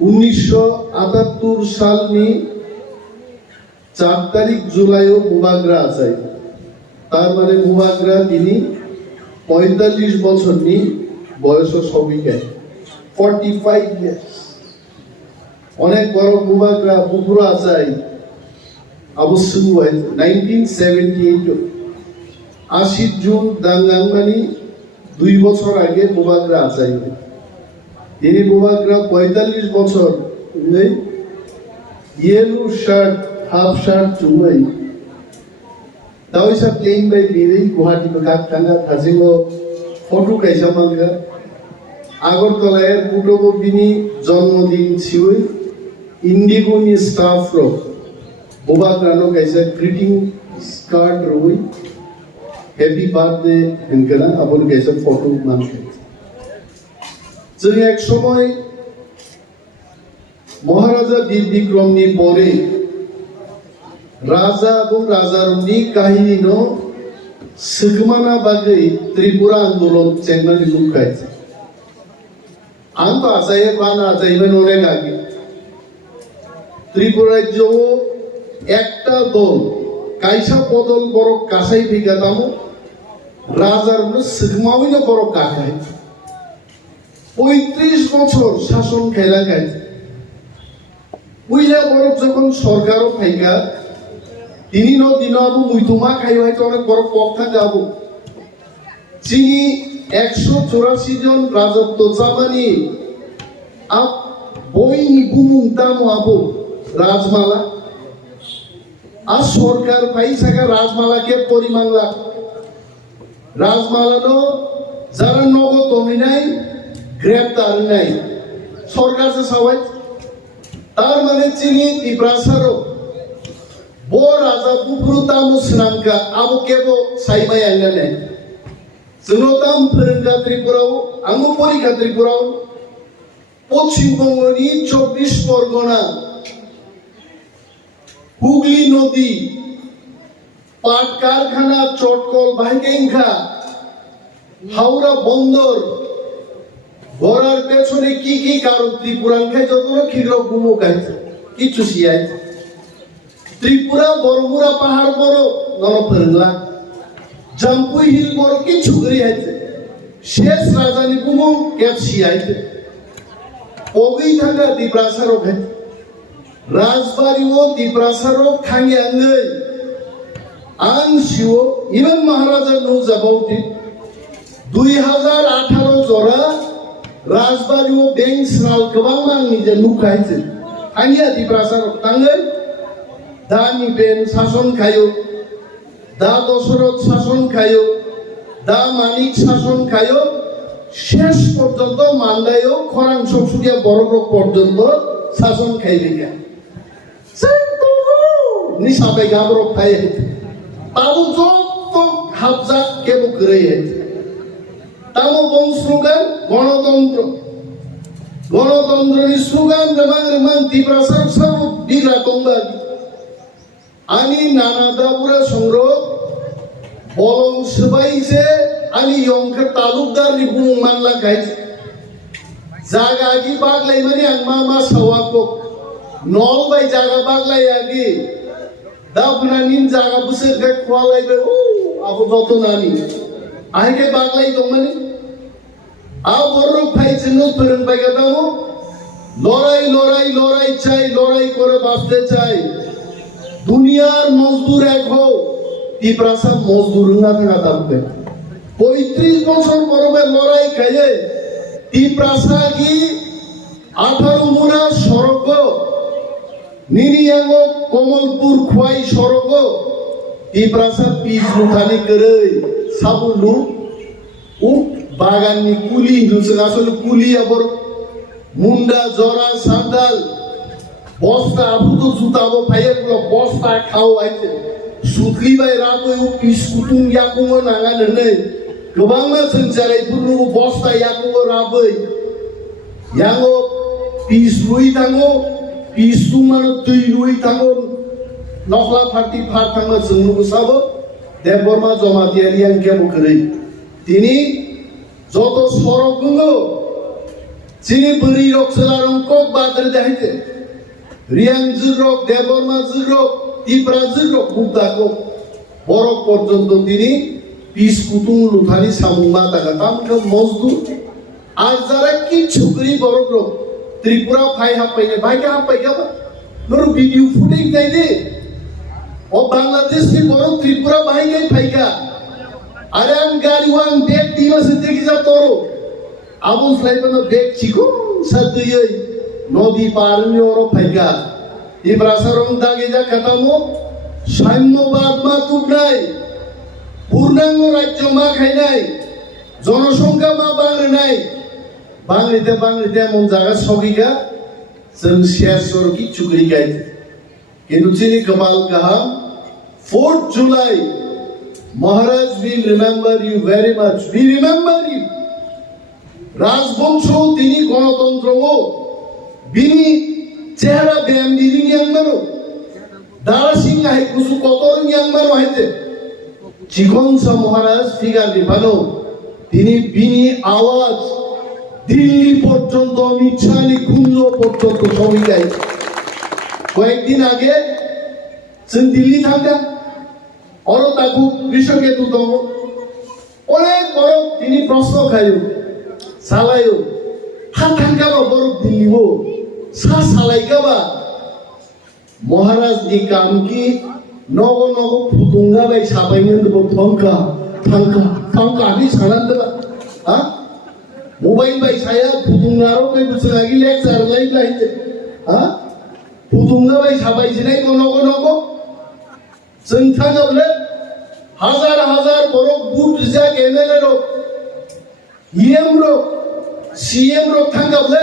1978 सालनि 4 तारिख जुलाइयाव बुबाग्रा आजाय तार माने बुबाग्रा दिनै 45 বছরनि বয়সে সবিকায় 45 ইয়ার্স অনেক বড় বুবাগ্রা বুকুরা আজাই অবশ্য 1978 80 জুন দাঙ্গাংমানি 2 বছর আগে বুবাগ্রা আজাই তিনি বুবাগ্রা 45 বছর নেই ইয়েলো শার্ট হাফ শার্ট চুমাই दावैसा प्लेन बाय बिरै गुवाहाटी बगाक थांगा थाजिंगो फटो कायसा मांगा आगरतलाय एयारपोर्टआव बिनि जन्मदिन सिवै इंडिगोनि स्टाफ रो बुबाग्रानो कायसा ग्रीटिंग कार्ड रोय हैप्पी बार्थडे होनगोना आबोन कायसा फटो मांगा जों एक समय महाराजा वीर विक्रमनि परे राजा এবং রাজারনি কাহিনী নো সুগমানা বাগে ত্রিপুরা আন্দোলন চেঙ্গানি লুকাইছে আন্ত আসায়ে বানা আসাইবে অনেক আগে ত্রিপুরা রাজ্য একটা দল কাইসা বদল বড় কাসাই বিগাতাম রাজার সুগমাউই না বড় কাকাই 35 বছর শাসন খেলা গেছে উইলা বড় যখন সরকারও ফাইকা তিনি নো দিনাবু মুইতুমা খাইবাই তো অনেক বড় পক্ষা যাব যিনি 184 জন রাজত্ব জামানি আপ বইনি গুমুংতাম আবু রাজমালা আর সরকার পাইসাকা রাজমালাকে পরিমাংলা রাজমালা নো যারা নগদ তমি নাই গ্রেপ্তার নাই সরকার যে সবাই তার মানে চিনি ত্রিপুরাসারও বো রাজা বুকুরুতা মুসনামকা আবু কেবো সাইবাই আঙ্গানে জনতাম ফেরেঙ্গা ত্রিপুরাও আঙ্গু পরীক্ষা ত্রিপুরাও পশ্চিমবঙ্গনি 24 পরগনা হুগলি নদী পাট কারখানা চটকল ভাইকেঙ্খা হাওড়া বন্দর গড়ার পেছনে কি কারণ ত্রিপুরান খাই যত ক্ষীর গুমো খাইছে কিছু সিয়াইছে ত্রিপুরা বড়মুরা পাহাড় বড় নরফেরলা জাম্পুই হিল বড় কিছু করে আছে শেষ রাজধানী কুমো ক্যাপসি আইতে ওগই থাকা দিপ্রাসারও খাই রাজবাড়িও দিপ্রাসারও খাঙ্গে আঙ্গই আন শিও ইভেন মহারাজা নো যাবাউতি 2018 জরা রাজবাড়িও বেং স্নাল গোবাং মাননি যে নুখাইছে আঙ্গিয়া দিপ্রাসারও তাঙ্গই दा निपेन शासन खायो दा दशरथ शासन खायो दा मानिक शासन खायो शेष पर्यন্ত মান্দায়ও খরাং সংসদীয় বড়গ্রহ পর্যন্ত শাসন খাইবে কে সেতো নিসাবে গাবর খায় তাবু যত হাবজা কেবো করে তামো বং স্লোগান গণতন্ত্রের স্লোগান রেমাং ত্রিপুরাসার সব বিগ্রা দংবা ani nana dabura সংগ্রহ বলং সবাইছে ani yongke talukdar ni bung manla gaise jaga agi baglai mani angma ma sawako nol bai jaga baglai agi dabna nin jaga buse ge khwalai be abu joto nani aike baglai dongmani a borro phaইছে no peren bai gadamo লড়াই চাই লড়াই করে বাঁচতে চাই দুনিয়ার মজদুর এক হও ত্রিপুরাসা মজদুর না থাকা থাকবে 35 বছর পরবে লড়াই খাইয়ে ত্রিপুরাসা কি 18 মুরা সড়ক নিরিয়াঙ্গ কমলপুর খোয়াই সড়ক ত্রিপুরাসা পিস লুখানি করে সাবুলু ও বাগাননি কুলি নুসে আসলে কুলি আবার মুন্ডা জরা সান্দাল বস্তা আবুতো জুতাবো ফাইয়াগুলো বস্তা খাও আইছে সুতলিবাই রাবো পিসকুতুং ইয়াকুমো নাগানো নেই गोबां जों जारायफोरनो बस्ता याकुबो राबै यांगो पिस लुई थांगो पिस तुमानो दै लुई थांगो नखला फार्टी फार थांगो जोंनो बसाबो देबबर्मा जमातियारि आंके बखरै तिनि যত সড়ক গুলো চিনি বরি রক সেলারং কক বাদরে দেখাইতে রিয়াং জুরক দেববর্মা জুরক ত্রিপুরা জুরক মুক্তাকক বরফ পর্যন্ত তিনি পিস কুতুং লুথানি সামুমা তাকা তামকে মজদুর আজ যারা কিচ্ছু করি বরফ রক ত্রিপুরা ফাই হাপাইনে ভাইকে হাপাই গাবা নর ভিডিও ফুটেজ দেয় দে ও বাংলাদেশ কে বরফ ত্রিপুরা ভাই গাই ফাইকা আরে আম গাড়ি ওয়াং বেগ দিমাসে দেখি যা তোরো আবু সাইবানো বেগ চিকো সাদুই নদী পারনি ওর ফাইকা ইব্রাসারং দাগে যা কাটামো সাম্যবাদ মা তুবনাই পূর্ণাঙ্গ রাজ্য মা খাই নাই জনসংখ্যা মা বাংলা নাই বাংলাতে এমন জায়গা সগিগা जों शेयर सर की चुकरी गए थे किंतु चीनी कमाल कहा 4th July Maharaj will remember you very much we remember you রাজবংশ তিনি গণতন্ত্র ও বিনি চেহারা ব্যায়াম দিদি নিয়াং মানো দারা সিং আই কুসু কতর নিয়াং মানো হাইতে চিকনসা মহারাজ ফিগার দিবানো তিনি বিনি আওয়াজ দিল্লি পর্যন্ত মিছালি কুঞ্জ পর্যন্ত সবই যায় কয়েকদিন আগে দিল্লি থাকা অরো তাকু কৃষকে দুদম অনেক বড় তিনি প্রশ্ন খাইও সালাইও হা থাকাবা বড় দিল্লি ও সা সালাইকাবা মহারাজ নি কাম কি নগ নগ ফুতুঙ্গা বাই সাবাইনে দেব থাঙ্কা থাঙ্কা থাঙ্কা আমি সালান দেবা হ্যাঁ মোবাইল বাই saya ফুতুঙ্গারো কই বুঝে লাগি লেকচার লাইভ লাইতে হ্যাঁ ফুতুঙ্গা বাই সাবাই সিনাই নগ নগ जों थाङोब्ला हाजार हाजार बर' बुथ रिजार्भ एमएलए रक इएम रक सीएम रक थाङोब्ला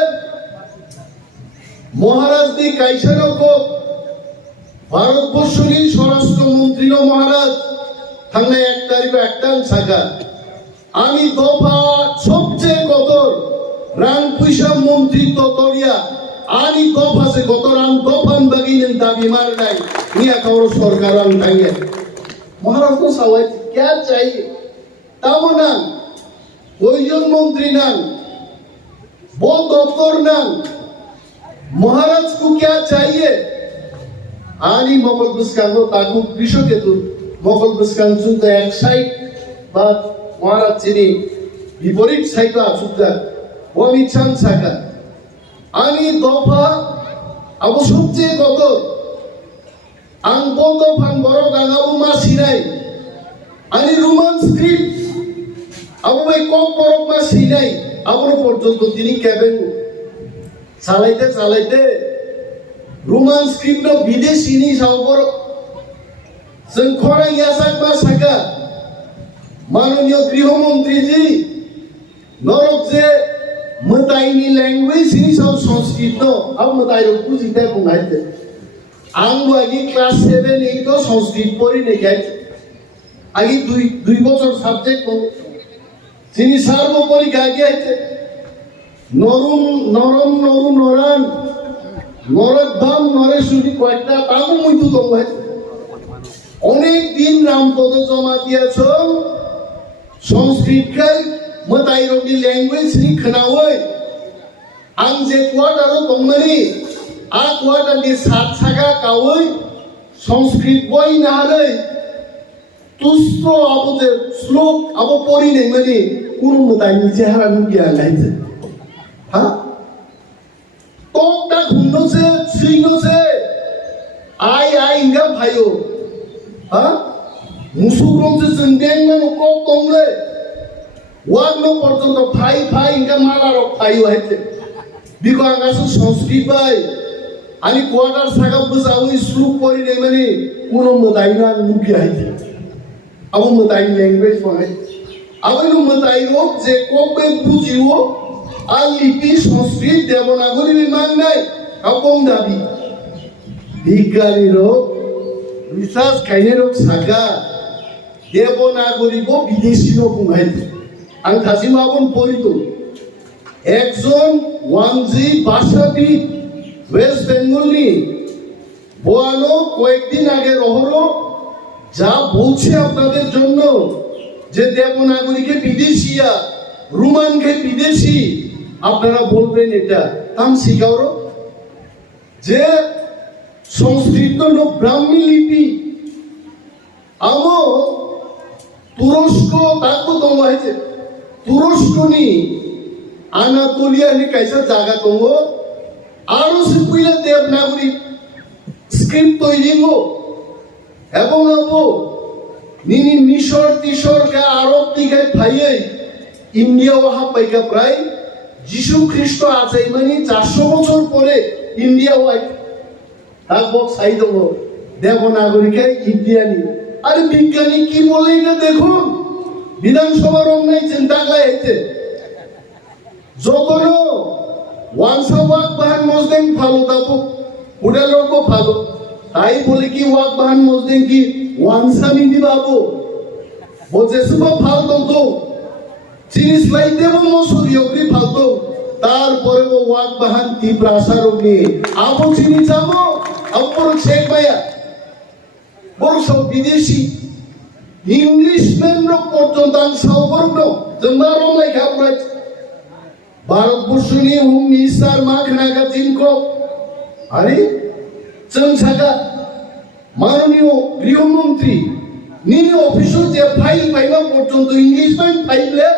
মহারাজনি কাইসানক ভারতবর্ষনি স্বরাষ্ট্রমন্ত্রী মহারাজ থাংনায় 1 তারিখ একটান সাকা আমি দফা সবচেয়ে কতর রাং পয়সা মন্ত্রী ততরিয়া আনি দফাসে কত রাং দফান বাগিনেন দাবি মার নাই নিয়া কারো সরকার আন টাঙ্গে মহারাজ তো সবাই क्या चाहिए তামনা কয়জন মন্ত্রী নাম वो দপ্তর নাম महाराज को क्या चाहिए आनी मोगल बुस्कांगो ताकू কৃষকে তো মোগল বুস্কাং সুতে এক সাইড বা মহারাজ চিনি বিপরীত সাইড আসুদা ওমি চান সাকা আনি দফা আবু সবচেয়ে কত আং বন্ধ ফান বড় গাগাবু মা সিনাই আনি রোমান স্ক্রিপ্ট আবু ভাই কম বড় মা সিনাই আবু পর্যন্ত তিনি কেবেন চালাইতে চালাইতে রোমান স্ক্রিপ্ট বিদেশিনি সাউবর जों खरां यासाक मा साका माननीय गृहमंत्रीजी नरक जे मताइनि लैंग्वेज नि साउ संस्कृत न अब मताइ रो बुझिते बुंगाइते आं बागि क्लास 7 8 तो संस्कृत पढ़ि नै गाइ आगि दुई बছর সাবজেক্ট को যিনি সর্বোপরি গাইতে নরম নরম নরু নরান নরদাম নরেশুনি কয়টা তাও মুইতু দঙ্গাই অনেক দিন রামপদ জমা দিয়েছ সংস্কৃতকাই মতাই রঙি ল্যাঙ্গুয়েজ নি খনাওই আং যে কোয়াটারো দংমানি আ কোয়াটার नि সাত ছাগা কাওই সংস্কৃত বই নাহারে তুস্ত আবুতে শ্লোক আবু পড়ি নাই মানে কোন মতাই নি চেহারা নুকিয়া লাইছে হ্যাঁ তোটা ঘুমনোছে সিংনোছে আই ইঙ্গা ভাইও হ্যাঁ মুসুরংছে জেন্ডেন মানে কোক তংলে ওয়াগনো পর্যন্ত ভাই ভাই ইঙ্গা মালার ভাই হইছে বিকো আগাসু সংস্কৃত ভাই আনি কোয়াটার সাগা বুঝাওই শ্লোক পড়ি নাই মানে কোন মতাই না মুখি আইছে আবু মতাই ল্যাঙ্গুয়েজ মানে আবু মতাই রোক যে কোকে বুঝিও আর লিপি সংস্কৃত দেবনাগরী বিমান নাই আপন দাবি বিজ্ঞানী রোক রিসার্চ খাইনে রোক সাগা দেবনাগরী গো বিদেশি নো বুঙাইতে আং থাসিমা আপন পড়িতো একজন ওয়ানজি ভাষাবিদ ওয়েস্ট বেঙ্গল নি বোয়ানো কয়েকদিন আগে রহরো যা বলছে আপনাদের জন্য যে দেবনাগরীকে বিদেশিয়া রোমানকে বিদেশি আপনারা বলবেন এটা তাম শিখাও যে সংস্কৃত ব্রাহ্মী লিপি আমো তুরস্ক তাকো দङ হয়েছে তুরস্কনি আনাতোলিয়ানি কাইসা জায়গা দङ আরো সিপুইলা দেবনাগরী স্ক্রিপ্ট তৈরি এবং আবো নিনি মিশর তিশরকে আরব দিকে ফাইয়ে ইন্ডিয়া ওহা পাইকা প্রায় যিশু খ্রিস্ট আছে মানে 400 বছর পরে ইন্ডিয়া ওয়াই তারপর সাই দङ দেবনাগরীকে ইন্ডিয়ানি আরে বিজ্ঞানী কি বলে এটা দেখুন বিধানসভার অন্যায় চিন্তা হয়েছে যখন ওয়ানসা ওয়াক বাহান মজদেন ভালো তাবো উড়ে লোক ভালো তাই বলে কি ওয়াক বাহান মজদেন কি ওয়ানসা নিদি বাবু বলছে সব ফালতো তো জিনিস লাই দেব মসুরি অগ্রি ফালতো তারপরে ও ওয়াক বাহান কি প্রাসার অগ্নি আবো চিনি যাবো আবো শেখ ভাইয়া বড় সব বিদেশি ইংলিশম্যান পর্যন্ত সাউবর্ণ জমারো লেখা পড়াচ্ছে ভারতবর্ষনি হোম মিনিস্টার মাখনাগা জিনকো আরে চংসাগা মাননীয় গৃহমন্ত্রী নিনি অফিসে যে ফাইল পাইবা পর্যন্ত ইংলিশম্যান ফাইলে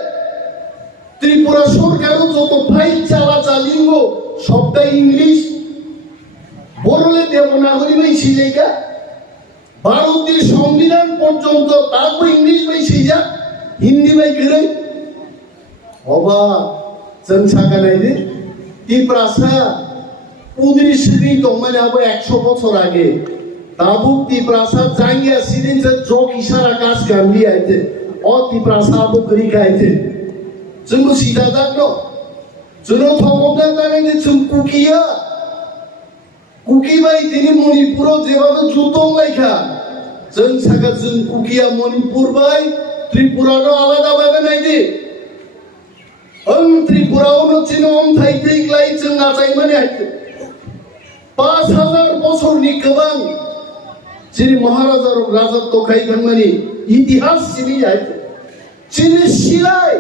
ত্রিপুরা সরকারও যত ফাইল চালাচালিঙ্গ সবটাই ইংলিশ বড়লে দেবনাগরী মাই শিলেগা ভারতের সংবিধান পর্যন্ত তারপর ইংলিশ মাই শিজা হিন্দি মাই গেলে অবা চংসাগা নাই রে ত্রিপ্রাসা উদ্রিশ্রী তোমানে আবার 100 বছর আগে তাবুক ত্রিপ্রাসা জাঙ্গিয়া সিদিন যে যোগ ইশারা কাজ গান্ধী আইতে ও ত্রিপ্রাসা আবু করি গাইতে जोंबो सिदा जागनो जोंनो थगबना जानाय जों कुकिया कुकी बाय दिनै मणिपुराव जेबाबो जुदं लायखा जों सागा जों कुकिया मणिपुर बाय त्रिपुरानो आलादा बायबा नायदि ओं त्रिपुरावनो चिनो अन्थाइ दैग्लाय जों नाजाय माने 5000 बोसोरनि गोबां जेरै महाराजा राजत्व खायखांनायनि इतिहास सिबि आइते चिनि सिलाय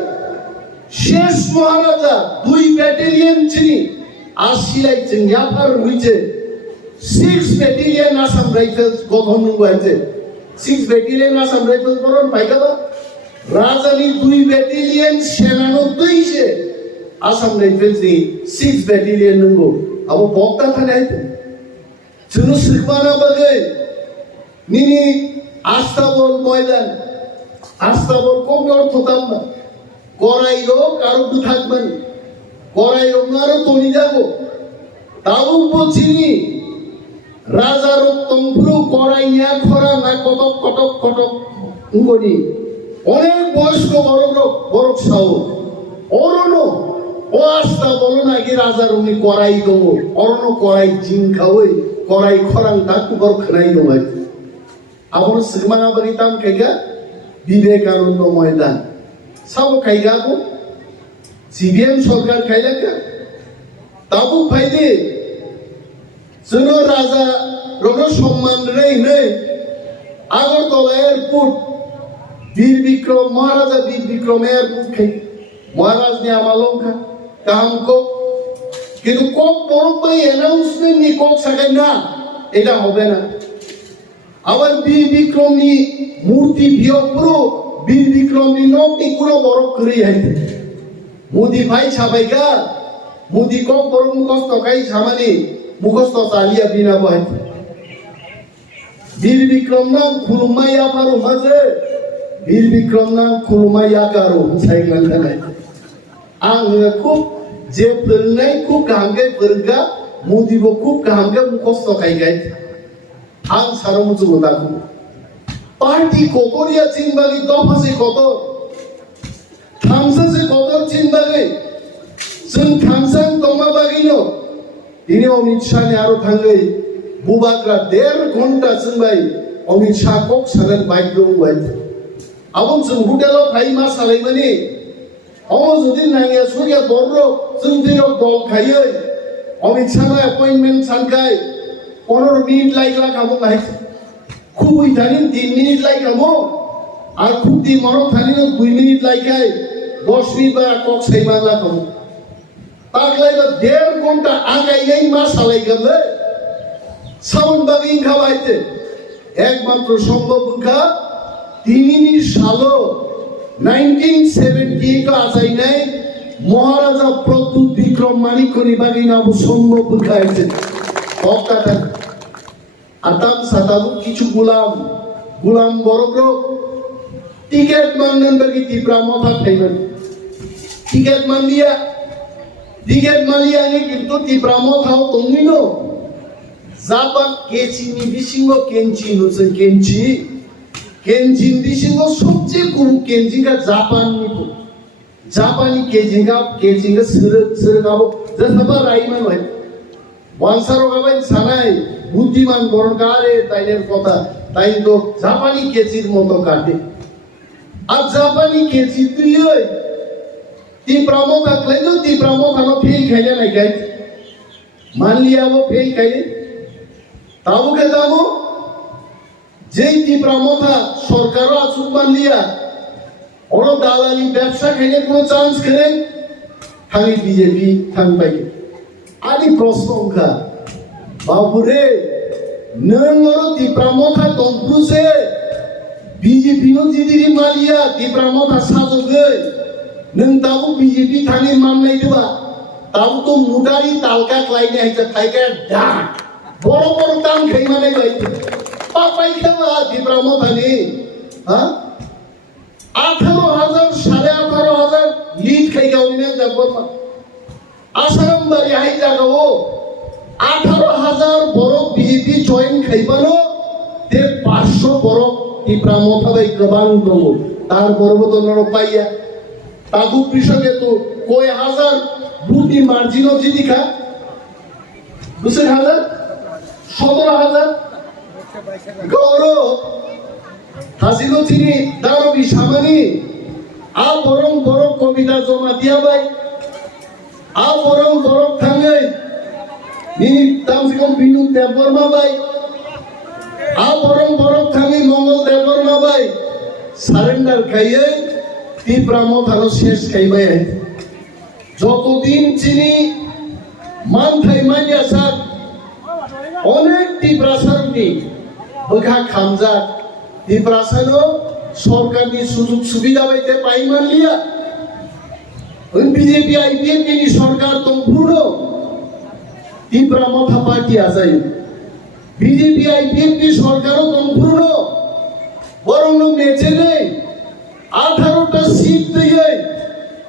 শেষ মহারাজা 2 ব্যাটালিয়ন চিনি আসিলাই চিংয়াপার হইছে 6 ব্যাটালিয়ন আসাম রাইফেলস গঠন হইছে 6 ব্যাটালিয়ন আসাম রাইফেলস বরণ পাইকা তো রাজানি 2 ব্যাটালিয়ন সেনা নতইছে আসাম রাইফেলস নি 6 ব্যাটালিয়ন নঙ্গো আবো বক্তা থানে আইতে জুনু সিকমানা বাগে নিনি আস্তাবল ময়দান আস্তাবল কোন অর্থ তাম্বা করাই লোক আরো দু থাকবেন করাই লোক আরো তনি যাবো তাও বলছিনি রাজার তম্পুরু করাই নিয়া খরা না কটক কটক কটক করি অনেক বয়স্ক বড় লোক বড় সাহ অরণ ও আস্তা বলো নাকি রাজার উনি করাই দেবো অরণ করাই জিন খাওয়াই করাই খরাং ডাকু বড় খানাই দমাই আমার সিগমানা বাড়িতাম কেগা বিবেকানন্দ ময়দান সাবো খাইগাবো সিবিএম সরকার খাইলাকা তাবু ফাইদে जोंनो राजा रनो सम्मान रे नै আগরতলা এয়ারপোর্ট বীর বিক্রম মহারাজা বীর বিক্রম এয়ারপোর্ট খাই মহারাজ নে আমালঙ্কা কামকো কিন্তু কোক বড় ভাই অ্যানাউন্সমেন্ট নি কোক সাকাই না এটা হবে না আবার বীর বিক্রম নি মূর্তি ভিয়পুরো বীর বিক্রম নি নকনি কুড়ো বড় করে আইতে মোদি ভাই সাবাইগা মোদি কোক বড় মুখস্থ খাই সামানি মুখস্থ চালিয়া বিনা বহাই বীর বিক্রম নাম খুলুমাই আপারো মাঝে বীর বিক্রম নাম খুলুমাই আকারো সাইকেল খানাই आङो খুব যে फोरोंनाय খুব गाहामगे फोरोंगा मुदिबो খুব गाहामगे मुखस्थ खायगाय आं सारो मुजुगो दाखु पार्टी कोकोरिया चिनबागै दफासे कोदर थामसासे कोदर चिनबागै जों थामसान दमाबागैनो दिनै अमित शाहनि आरो थाङै बुबाग्रा 1.5 घन्टा जोंबाय अमित शाह कक सालन बाइक दंबाय आबो जों हटेलाव फाय मा सालायमानि अमो जुदि नांगिया सुरिया बर्र जों दैयाव दल खायो अमित शाह अपॉइंटमेंट सानखाय 15 मिनिट लायग्ला खामो गाय खुबै थानि 3 मिनिट लायखामो আর খুব দি মরক থানি 2 মিনিট লাইকাই 10 মিনিট বা কক সাইমালা খামো তাকলাইবা 1.5 ঘন্টা আগাইলেই মা সালাই গেলে সাউন্ড বাগিং খাওয়াইতে একমাত্র সম্ভব খা তিনি সালো 1978 আজাই নাই মহারাজা প্রদ্যুৎ বিক্রম মানিকরি বাগিনা সম্ভব খাইছে অকাটা আতাম সাতাবু কিছু গুলাম বড় টিকেট মানলেন বাকি তীব্রা মাথা খাইবেন টিকেট মানলিয়া নি কিন্তু তীব্রা মাথাও তমিন জাপান কেচিনি বিসিঙ্গ কেঞ্চি নুছেন কেঞ্চিন বিসিঙ্গ সবচেয়ে কম কেঞ্চিঙ্গা জাপানি কেজিঙ্গা সিরগাবো যেসবা রাইমান হয় ওয়ানসারো গাবাই সানাই বুদ্ধিমান বরণ কারে তাইনের কথা তাই তো জাপানি কেচির মতো কাটে আর জাপানি কেচি তুই তীব্রামো থাকলে তো তীব্রামো খানো ফেল খাইলে নাই খাই মানলিয়াবো ফেল খাইলে তাও কে যাবো যেই তীব্রামো থা সরকারও আসুক মানলিয়া ওর দালালি ব্যবসা খাইলে কোনো চান্স খেলে থাকি বিজেপি থাকি পাইকে আদি প্রশ্ন খা বাবুরে নর তীব্রামো থা তম্পুসে বিজেপি নো জিদিরি মালিয়া তীব্রামো থা সাজোগে नों दाबो बीजेपी थाने मामलाय देबा दाबो तो मुदारि तालका क्लाइने हाइजा थाइका डा बड़ दाम खैमाने बाय पापाय खेबा दिब्रामो थाने हा 18,000 18,500 लीड खैगावने जाबोमा आसाम बारि हाइ जागावो 18,000 बड़ बीजेपी जॉइन खैबानो ते 500 बड़ दिब्रामो थाबाय गोबां दङ तार बरबो दनर पाइया तागु कृषके तो कोई हजार बुटी मार्जिनो जिदी खा 2,000 17,000 गौरो हासिलो चिनी दारबी सामानी आ बरं कविता जमा दिया बाय आ बरं थांगै निनि तामसिकम बिनु देबरमा बाय आ बरं थांगै मंगल देबरमा बाय सारेंडार खायै তীব্রামো ভালো শেষ খাইবাই যতদিন চিনি মান থাইমানি আসার অনেক তীব্রাসারনি বখা খামজা তীব্রাসানো সরকারি সুযোগ সুবিধা পাইতে পাই মানলিয়া ওই বিজেপি আইপিএফ নি সরকার তো পূর্ণ তীব্রামো পার্টি আসাই বিজেপি আইপিএফ নি সরকারও তো পূর্ণ বরং মেচে নেই 18টা সিট দিয়ে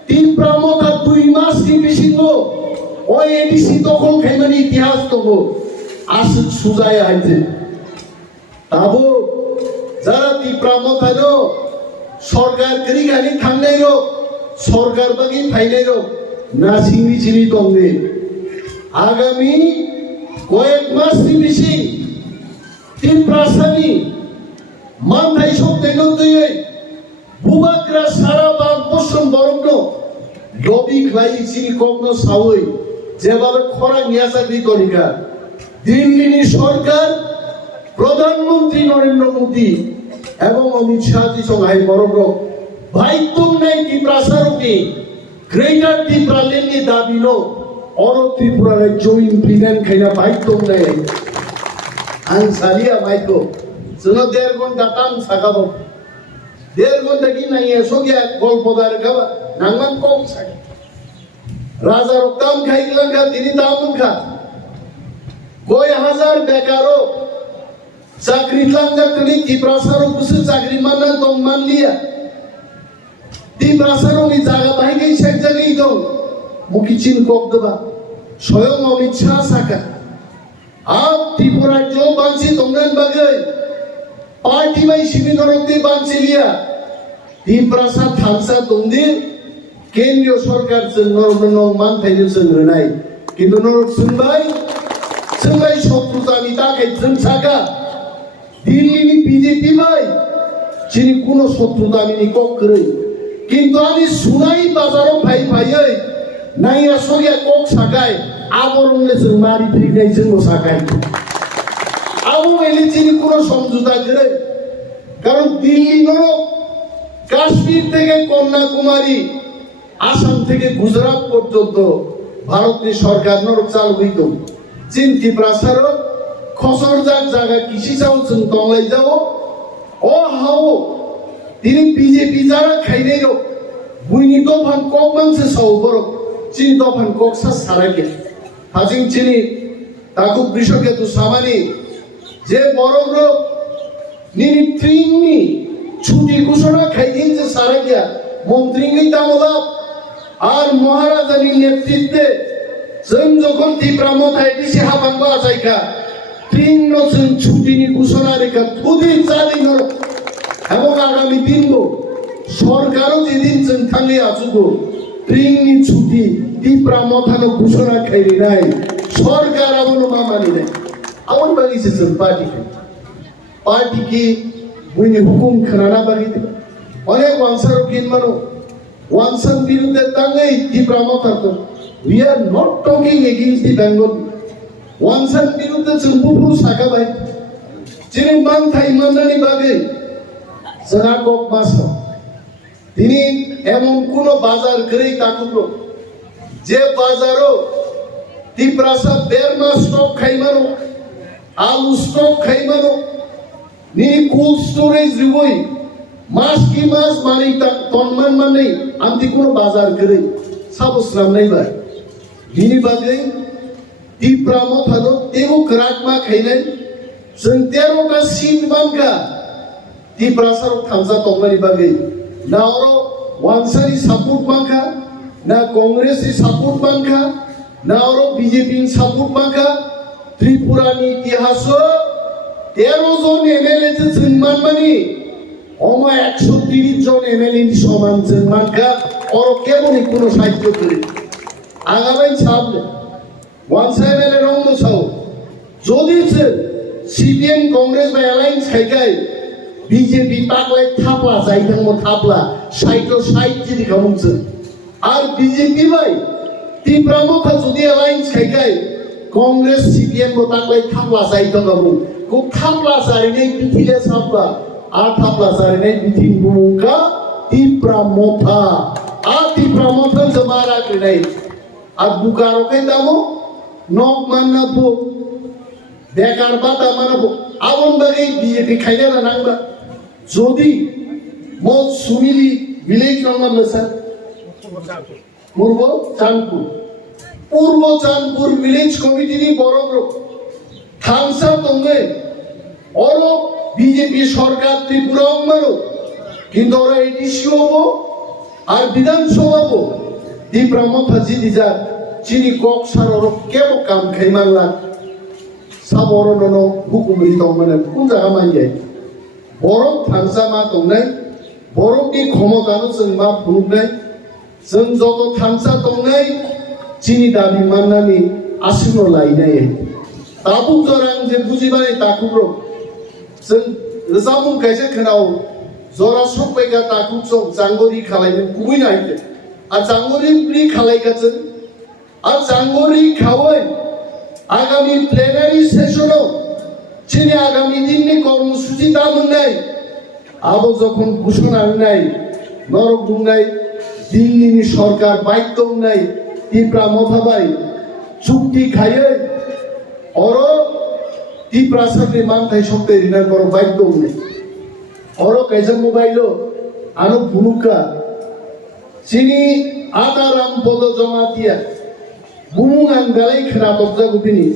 তীব্রামো কা 2 মাস কি বিশিঙ্গ ওই এডিসি তখন খাইমানি ইতিহাস তবো আসে সুজায় আইছে তাবো যারা তীব্রামো খানো সরকার করি গানি থামনাই রো সরকার বাকি ফাইনাই রো না চিনি তঙ্গে আগামী কয়েক মাস কি বিশি তীব্রাসানি মান থাই সব তেনো দিয়ে বুবাকরা সারা ভারতবর্ষ বরংন লবি খাই চিনি কখনো সাউই যেভাবে খরা নিয়া চাকরি করিকা দিল্লি সরকার প্রধানমন্ত্রী নরেন্দ্র মোদী এবং অমিত শাহজি সঙ্গে বরংন ভাইতুম নাই ত্রিপুরাসারকে গ্রেটার ত্রিপুরালেন্ডি দাবিনো অর ত্রিপুরার জয়েন প্রিভেন্ট খাইনা ভাইতুম নাই আন সালিয়া মাইতো জন্য 1.5 ঘন্টা টান সাকাবো 1.5 ঘন্টা কি নাই সোগিয়া গল্পদার খাবা নাংমান কম সাকি রাজার দাম খাইগলাম খা তিনি দাম খা কয় হাজার বেকারও চাকরি লাঙ্গাতনি ত্রিপুরাসারও কুসে চাকরি মাননা দং মানলিয়া ত্রিপুরাসারও নি জায়গা বাহিগৈ সেক জায়গায় দং মুখিচিন কক দেবা স্বয়ং অমিত শাহ সাকা আপ ত্রিপুরা জো বানসি দংনান বাগৈ पार्टी में शिविरते बांचिलिया ত্রিপুরা থানসা দंदि केंद्रीय सरकार जों मान थाइनो जों होनाय किन्तु नरक जोंबाय शत्रुतानि थाखाय जों सागा दिल्लीनि बीजेपी बाय जिनि कोनो शत्रुतानि कक्रै किन्तु आनि सुनाय बाजाराव फाय नाया सरिया कक सागाय आबरंले जों मारि फैनाय जों सागाय आबो एलिजिनि कोनो समझौता करे कारण दिल्ली नो काश्मीर থেকে কন্যাকুমারী আসাম থেকে গুজরাট পর্যন্ত ভারতনি সরকার নরক চালু হইতো চীন ত্রিপ্রাসার খসর জায়গা কৃষি চাও जों তংলাই যাও ও হাও তিনি বিজেপি যারা খাইনাই রক বুইনি দফান কক মাংসে সাও বরক চীন দফান কক সা সারাকে হাজিং চিনি তাকু কৃষকে তো সামানি যে বড় রক নিনি ট্রিংনি ছুটি ঘোষণা খাইদিন যে সারাকিয়া মন্ত্রীঙ্গি তামলাপ আর মহারাজানি নেতৃত্বে जों যখন তীব্রামতায় দিশে হাবাঙ্গা আজাইকা ট্রিং নতুন ছুটিনি ঘোষণা রেখা খুবই চালি নর এবং আগামী দিনগো সরকারও যেদিন जों থাঙ্গে আছুগো ট্রিংনি ছুটি তীব্রামতানো ঘোষণা খাইরি নাই সরকার আমনো মামানি নাই আমন বাগিছে जों পার্টি কি বুইনি হুকুম খানা বাগিতে অনেক ওয়ানসার কিনমানো ওয়ানসার বিরুদ্ধে তাঙ্গেই তীব্রামতার তো we are not talking against the Bengal ওয়ানসার বিরুদ্ধে जों বুফু সাকাবাই যিনি মানথাই মাননানি বাগে जोंहा কক মাস তিনি এমন কোন বাজার করেই তাকুলো যে বাজারও তীব্রাসা বেরমা স্টক খাইমানো আলু স্টক খাইমানো নিনি কোল্ড স্টোরেজ রিবই মাস কি মাস মানে তন্মান মানে আমি কোন বাজার করে সাবস্রাম নাই ভাই দিনি বাজে তীব্রামো থানো তেও ক্রাকমা খাইনাই जों 13টা সিট বানকা তীব্রাসার থামসা তংমানি বাগে না ওর ওয়ানসারি সাপোর্ট বানকা না কংগ্রেসি সাপোর্ট বানকা না ওর বিজেপি সাপোর্ট বানকা ত্রিপুরানি ইতিহাস 13 জন এমএলএ যে जों মানমানি অমা 130 জন এমএলএ সমান जों মানকা ওর কেমনই কোন সাহায্য করে আগামী ছাবলে ওয়ান সাইডের রংদ ছাও যদি সিপিএম কংগ্রেস বা অ্যালায়েন্স খাইকাই বিজেপি পাকলাই থাপলা যাইতাম থাপলা 60 যদি খামুছে আর বিজেপি ভাই তীব্রামতা যদি অ্যালায়েন্স খাইকাই কংগ্রেস সিপিএম গো পাকলাই থাপলা যাইতাম গাবু কো থাপলা যাইনাই পিঠিলে ছাপলা আর থাপলা যাইনাই পিঠিন বুকা তীব্রামতা আর তীব্রামতা জমারা কইনাই আর বুকারো কইতামো নক মাননাবো বেকার বাতা মানাবো আমন বাগে বিজেপি খাইনা না নাংবা যদি মো সুমিলি ভিলেজ নাম্বার লেসা পূর্ব চাঁদপুর ভিলেজ কমিটি নি বড় থামসা তঙ্গে অর বিজেপি সরকার ত্রিপুরা অঙ্গারো কিন্তু ওরা এডিসি হবো আর বিধানসভা হবো তীব্রামতা জিদি যা চিনি কক সারর কেব কাম খাইমানলা সাবরননো হুকুমরি তংমানে কোন জায়গা মাইয়াই বড় থামসা মা তংনাই বড়কি ক্ষমতানো जों मा ফুরনাই जों যত থামসা তংনাই চিনি দাবি মাননানি আসিনো লাইনাই তাবু জরাং যে বুজিবানি তাকুব্র जों রজামু কাইছে খনাও জরা সবাইগা তাকুব সব জাঙ্গরি খালাইনে কুই নাইতে আর জাঙ্গরি প্রি খালাইগাছে আর জাঙ্গরি খাওয়াই আগামী প্লেনারি সেশনও চিনি আগামী দিনে কর্মসূচি দামন নাই আবো যখন ঘোষণা নাই নরক দুংনাই দিল্লি সরকার বাইক নাই তীব্রামতা ভাই চুক্তি খাইয়ে অর তীব্রাসাকে মানথাই সপ্তে রিনার বড় বাইক নাই অর কাইজা মোবাইল আনো ভূমিকা চিনি আদারাম পদ জমা দিয়া বুমুং গালাই খেলা তবজা গুপিনি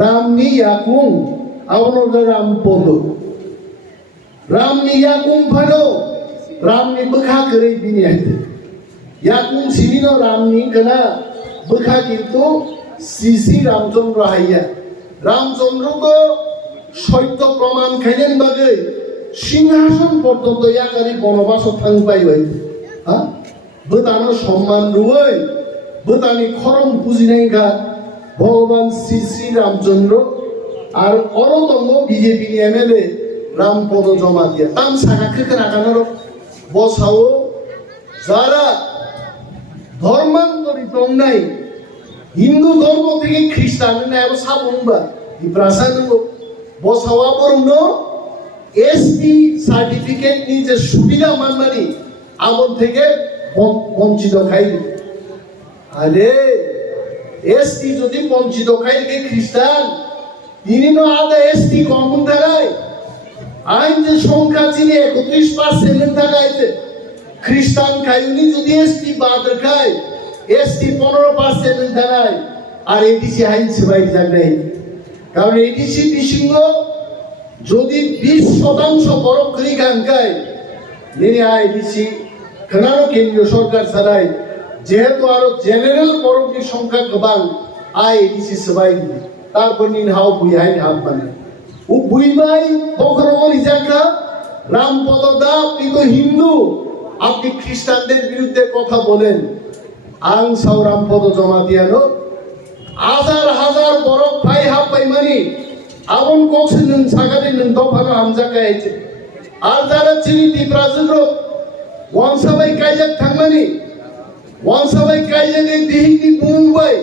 রামনি ইয়াকুং আওনো রাম পদ রামনি ইয়াকুং ফানো রামনি বখা করে বিনি আইতে ইয়াকুং সিনিনো রামনি কানা বখা কিন্তু শ্রী রামচন্দ্র হাইয়া রামচন্দ্র তো সত্য প্রমাণ খাইলেন বাগে সিংহাসন পর্যন্ত ইয়াকারি বনবাস থাং পাইবাই হ্যাঁ বতানো সম্মান রুই বতানি খরম পুজিনাইগা ভগবান শ্রী রামচন্দ্র আর অরতঙ্গ বিজেপি এমএলএ রামপদ জমা দিয়া তাম সাকাকে রাখানোর বসাও যারা ধর্মান্তরিত নাই হিন্দু ধর্ম থেকে খ্রিস্টান না এবার সাবুংবা প্রাসাদ বসাওয়া বরং এসটি সার্টিফিকেট নিয়ে যে সুবিধা মানমানি আমন থেকে বঞ্চিত খাই আরে এসটি যদি বঞ্চিত খাইকে খ্রিস্টান তিনি আদা এসটি কম থাকায় আইন যে সংখ্যা চিনি 31% থাকাইছে খ্রিস্টান খাইনি যদি এসটি বাদ খায় এসটি 15% থাকায় আর এডিসি আইন সেবাই থাকবে কারণ এডিসি বিশিঙ্গ যদি 20% বরফ করি গানকায় নিয়ে এডিসি কেনারও কেন্দ্রীয় সরকার ছাড়াই যেহেতু আরো জেনারেল বরফের সংখ্যা গোবাং এডিসি সেবাই তারপর নিন হাও বুই আইন হাত মানে ও বুইবাই বকরমর ইজাকা রামপদ দা আপনি তো হিন্দু আপনি খ্রিস্টানদের বিরুদ্ধে কথা বলেন আং সাও রামপদ জমা দিয়ানো হাজার হাজার বরফ ভাই হাফ পাই মানি আবন কক্সে নং সাগারে নং দফানো হামজাকা আইছে আর যারা চিনি তীব্রাজুগ্র ওয়ানসাবাই কাইজাক থাকমানি ওয়ানসাবাই কাইজাকে দিহিকি মুম্বাই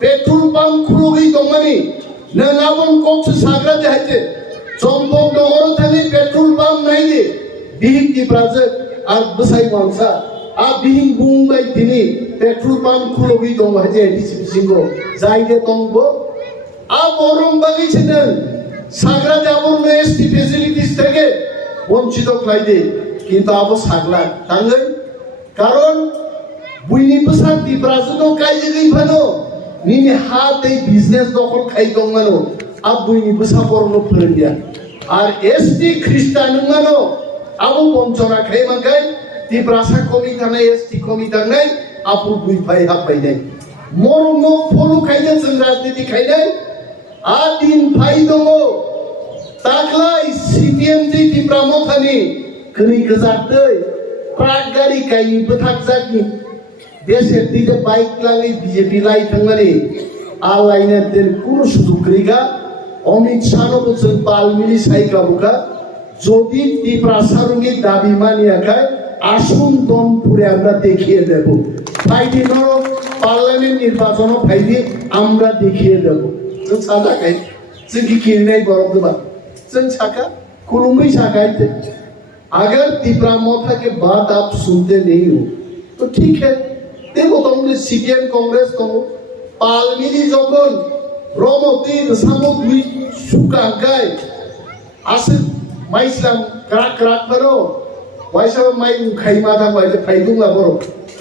পেট্রোল পাম্প খুলুগি দমানি নং আবন কক্সে সাগরা দেখাইছে চম্পক নগর থাকি পেট্রোল পাম্প নাই দে দিহিকি প্রাজক আর বসাই ওয়ানসা আর দিহিং মুম্বাই তিনি পেট্রোল পাম্প খুলুগি দমাইছে এডিসি সিংহ যাইদে তংবো আর বরং বাগিয়েছেন সাগরা যাবর এসটি ফেসিলিটিস থেকে বঞ্চিত খাইদে কিন্তু আবো সাগলা তাঙ্গই কারণ বুইনি বসার দিব্রাজুনো কাইজেগই ভানো নিনি হাত এই বিজনেস দখল খাই দংমানো আব বুইনি বসা পরনো ফেরিয়া আর এসটি খ্রিস্টান মানো আবো বঞ্চনা খাই মাগাই দিব্রাসা কমি থানাই এসটি কমি থানাই আপু বুই ভাই হাপ পাই নাই মরম ফলু খাইদে जों রাজনীতি খাই নাই আদিন ভাই দङ তাকলাই সিপিএম দি দিব্রামো খানি করি গজাदै প্রাক গাড়ি কাইনি বথাক জাगनि দেশের দিকে বাইক লাগি বিজেপি লাই থাंगनानै আলাইনে দের কোন সুযোগ করিগা অমিত শাহ বলছেন পালমিলি সাইকাবুকা যদি তীব্রাসারুঙ্গি দাবি মানিয়া খায় আসুন দমপুরে আমরা দেখিয়ে দেব ফাইদি নর পার্লামেন্ট নির্বাচন ফাইদি আমরা দেখিয়ে দেব जों सादा खाय जों गिकिरनाय बरफ दबा जों साका खुलुमै साकायते अगर तीव्रामोथा के बात आप सुनते नहीं हो तो ठीक है देखो तुमने सीपीएम कांग्रेस तो पालमिली যখন রমতির সামুদ্রি সুকা গায় আসে মাইসলাম ক্রাক ক্রাক করো ওয়াইসা মাই খাইমা দা বাইলে ফাইদুংলা বড়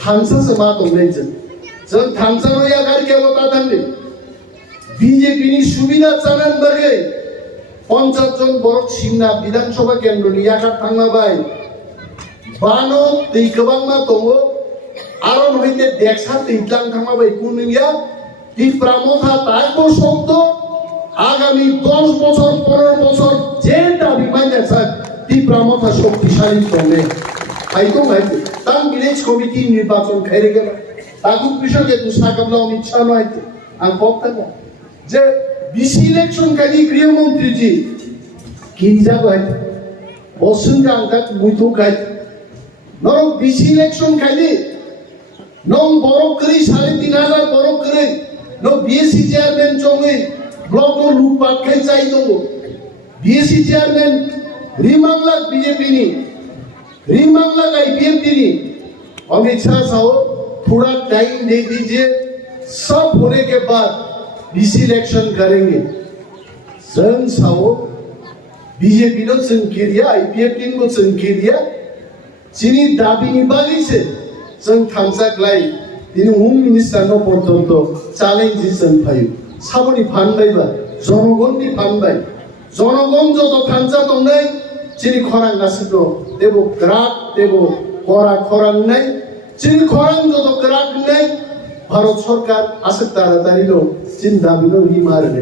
থানসাসে মা দंनायजों जों थानसानो या गार केबो ता थांदे বিজেপি নি সুবিধা চালান বাগে 50 জন বড় সিংনা বিধানসভা কেন্দ্র নিয়াকার থাঙ্গা বাই বানো दै गोबां मा दङ আরন হইতে দেখছা তিনলাং থাঙ্গা বাই কুনিয়া তীব্রামোথা তাইবো শব্দ আগামী 10 বছর 15 বছর যে দাবি মাইনেছে তীব্রামোথা শক্তিশালী দলে আইতো মাইতে তাং ভিলেজ কমিটি নির্বাচন খাইরে গেল তাগু কৃষকে দুসাকাবলা অমিত শাহ নয়তে আর বক্তা যে বিসি ইলেকশন কালি গৃহমন্ত্রীজি কি জায়গায় বসুনকা আংতাক মুইতো গাই নরক বিসি ইলেকশন কালি নং বরক করি 3500 বরক করে নো বিএসসি চেয়ারম্যান চঙ্গে ব্লক ও লুটপাট খাই চাই দङ বিএসসি চেয়ারম্যান রিমাংলা বিজেপি নি রিমাংলা आईपीएफटी नी अमित शाह साहब थोड़ा टाइम दे दीजिए सब होने के बाद बीसी इलेक्शन करेंगे जों साहब बीजेपी नो संकेरिया आईपीएफटी को संकेरिया चिनी दाबी नि बागैसे जों थांजाग्लाय दिनै होम मिनिस्टार नो पर्यन्त চ্যালেঞ্জ जों फायो साबनि फानबायबा जनगणनि फानबाय जनगण যত थांजा दंनाय चिनी खरां गासिनो देबो ग्राक देबो করা খরাং নাই চিন খরাং যত গ্রাক নাই ভারত সরকার আসে তাড়াতাড়ি চিন্তা বিলো হি মারবে